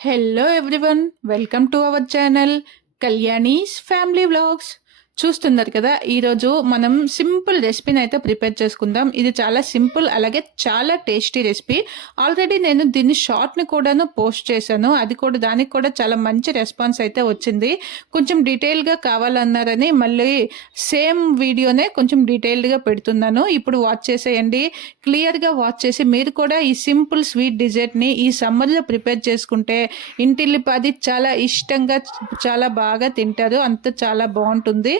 Hello everyone welcome to our channel Kalyani's family vlogs చూస్తున్నారు కదా ఈరోజు మనం సింపుల్ రెసిపీని అయితే ప్రిపేర్ చేసుకుందాం. ఇది చాలా సింపుల్ అలాగే చాలా టేస్టీ రెసిపీ ఆల్రెడీ నేను దీన్ని షార్ట్ని కూడాను పోస్ట్ చేశాను. అది కూడా దానికి కూడా చాలా మంచి రెస్పాన్స్ అయితే వచ్చింది. కొంచెం డీటెయిల్గా కావాలన్నారని మళ్ళీ సేమ్ వీడియోనే కొంచెం డీటెయిల్డ్గా పెడుతున్నాను. ఇప్పుడు వాచ్ చేసేయండి. క్లియర్గా వాచ్ చేసి మీరు కూడా ఈ సింపుల్ స్వీట్ డిజర్ట్ని ఈ సమ్మర్లో ప్రిపేర్ చేసుకుంటే ఇంటిల్లిపాది చాలా ఇష్టంగా చాలా బాగా తింటారు. అంత చాలా బాగుంటుంది.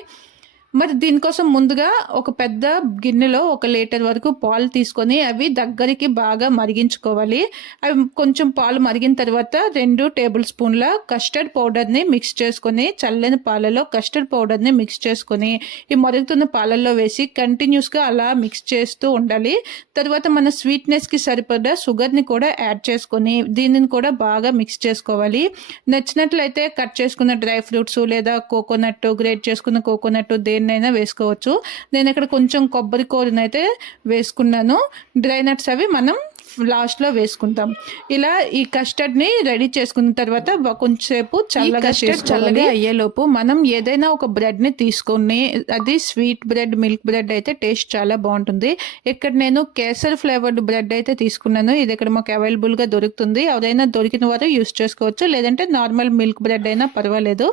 మరి దీనికోసం ముందుగా ఒక పెద్ద గిన్నెలో ఒక లీటర్ వరకు పాలు తీసుకొని అవి దగ్గరికి బాగా మరిగించుకోవాలి. అవి కొంచెం పాలు మరిగిన తర్వాత రెండు టేబుల్ స్పూన్ల కస్టర్డ్ పౌడర్ని మిక్స్ చేసుకొని చల్లని పాలలో కస్టర్డ్ పౌడర్ని మిక్స్ చేసుకొని ఈ మరుగుతున్న పాలల్లో వేసి కంటిన్యూస్గా అలా మిక్స్ చేస్తూ ఉండాలి. తర్వాత మన స్వీట్నెస్కి సరిపడా షుగర్ని కూడా యాడ్ చేసుకొని దీనిని కూడా బాగా మిక్స్ చేసుకోవాలి. నచ్చినట్లయితే కట్ చేసుకున్న డ్రై ఫ్రూట్స్ లేదా కోకోనట్ గ్రేట్ చేసుకున్న కోకోనట్ దేన్నైనా వేసుకోవచ్చు. నేను ఇక్కడ కొంచెం కొబ్బరి కోరినైతే వేసుకున్నాను. డ్రై నట్స్ అవి మనం లాస్ట్లో వేసుకుంటాం. ఇలా ఈ కస్టర్డ్ని రెడీ చేసుకున్న తర్వాత కొంచెంసేపు చల్లగా చల్లగా అయ్యేలోపు మనం ఏదైనా ఒక బ్రెడ్ని తీసుకొని అది స్వీట్ బ్రెడ్ మిల్క్ బ్రెడ్ అయితే టేస్ట్ చాలా బాగుంటుంది. ఇక్కడ నేను కేసర్ ఫ్లేవర్డ్ బ్రెడ్ అయితే తీసుకున్నాను. ఇది ఇక్కడ మాకు అవైలబుల్గా దొరుకుతుంది. ఎవరైనా దొరికిన వారు యూస్ చేసుకోవచ్చు. లేదంటే నార్మల్ మిల్క్ బ్రెడ్ అయినా పర్వాలేదు.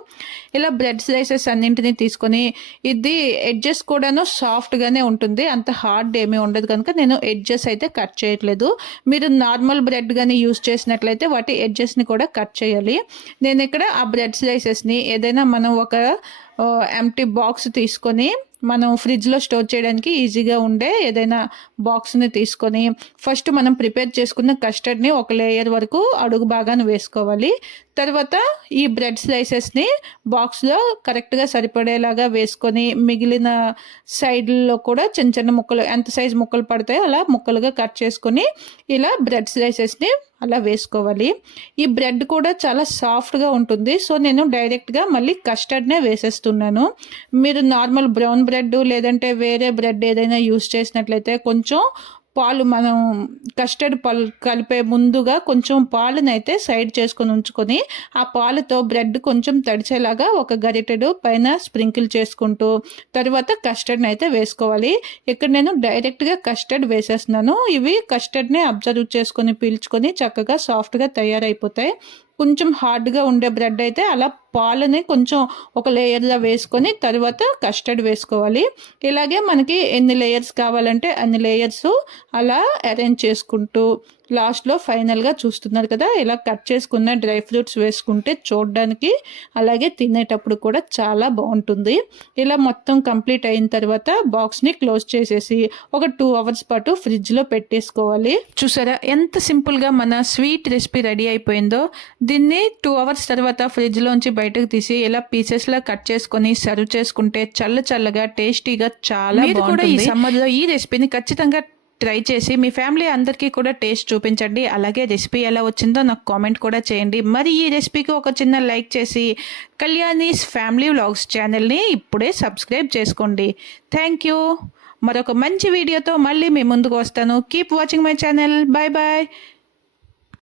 ఇలా బ్రెడ్ స్లైసెస్ అన్నింటినీ తీసుకొని ఇది ఎడ్జెస్ కూడాను సాఫ్ట్గానే ఉంటుంది. అంత హార్డ్ ఏమీ ఉండదు కనుక నేను ఎడ్జెస్ అయితే కట్ చేయట్లేదు. మీరు నార్మల్ బ్రెడ్ కానీ యూస్ చేసినట్లయితే వాటి ఎడ్జెస్ని కూడా కట్ చేయాలి. నేను ఇక్కడ ఆ బ్రెడ్ స్లైసెస్ని ఏదైనా మనం ఒక ఎంటీ బాక్స్ తీసుకొని మనం ఫ్రిడ్జ్లో స్టోర్ చేయడానికి ఈజీగా ఉండే ఏదైనా బాక్స్ని తీసుకొని ఫస్ట్ మనం ప్రిపేర్ చేసుకున్న కస్టర్డ్ని ఒక లేయర్ వరకు అడుగు భాగాన్ని వేసుకోవాలి. తర్వాత ఈ బ్రెడ్ స్లైసెస్ని బాక్స్లో కరెక్ట్గా సరిపడేలాగా వేసుకొని మిగిలిన సైడ్లో కూడా చిన్న చిన్న ముక్కలు ఎంత సైజ్ ముక్కలు పడతాయో అలా ముక్కలుగా కట్ చేసుకొని ఇలా బ్రెడ్ స్లైసెస్ని అలా వేసుకోవాలి. ఈ బ్రెడ్ కూడా చాలా సాఫ్ట్గా ఉంటుంది. సో నేను డైరెక్ట్గా మళ్ళీ కస్టర్డ్నే వేసేస్తున్నాను. మీరు నార్మల్ బ్రౌన్ బ్రెడ్ లేదంటే వేరే బ్రెడ్ ఏదైనా యూస్ చేసినట్లయితే కొంచెం పాలు మనం కస్టర్డ్ పాలు కలిపే ముందుగా కొంచెం పాలను అయితే సైడ్ చేసుకొని ఉంచుకొని ఆ పాలతో బ్రెడ్ కొంచెం తడిచేలాగా ఒక గరిటెడు పైన స్ప్రింకిల్ చేసుకుంటూ తర్వాత కస్టర్డ్ని అయితే వేసుకోవాలి. ఇక్కడ నేను డైరెక్ట్గా కస్టర్డ్ వేసేస్తున్నాను. ఇవి కస్టర్డ్ని అబ్జర్వ్ చేసుకొని పీల్చుకొని చక్కగా సాఫ్ట్గా తయారైపోతాయి. కొంచెం హార్డ్గా ఉండే బ్రెడ్ అయితే అలా పాలని కొంచెం ఒక లేయర్లో వేసుకొని తర్వాత కస్టర్డ్ వేసుకోవాలి. ఇలాగే మనకి ఎన్ని లేయర్స్ కావాలంటే అన్ని లేయర్స్ అలా అరేంజ్ చేసుకుంటూ లాస్ట్లో ఫైనల్గా చూస్తున్నారు కదా ఇలా కట్ చేసుకున్న డ్రై ఫ్రూట్స్ వేసుకుంటే చూడడానికి అలాగే తినేటప్పుడు కూడా చాలా బాగుంటుంది. ఇలా మొత్తం కంప్లీట్ అయిన తర్వాత బాక్స్ని క్లోజ్ చేసేసి ఒక టూ అవర్స్ పాటు ఫ్రిడ్జ్లో పెట్టేసుకోవాలి. చూసారా ఎంత సింపుల్గా మన స్వీట్ రెసిపీ రెడీ అయిపోయిందో. దీన్ని టూ అవర్స్ తర్వాత ఫ్రిడ్జ్లోంచి బయటకు తీసి ఇలా పీసెస్లా కట్ చేసుకొని సర్వ్ చేసుకుంటే చల్ల చల్లగా టేస్టీగా చాలా బాగుంటుంది ఈ సమ్మర్లో ఈ రెసిపీని ఖచ్చితంగా ట్రై చేసి మీ ఫ్యామిలీ అందరికీ కూడా టేస్ట్ చూపించండి. అలాగే రెసిపీ ఎలా వచ్చిందో నాకు కామెంట్ కూడా చేయండి. మరి ఈ రెసిపీకి ఒక చిన్న లైక్ చేసి కళ్యాణీస్ ఫ్యామిలీ వ్లాగ్స్ ఛానల్ని ఇప్పుడే సబ్స్క్రైబ్ చేసుకోండి. థ్యాంక్ యూ మరొక మంచి వీడియోతో మళ్ళీ మీ ముందుకు వస్తాను. Keep watching my channel bye bye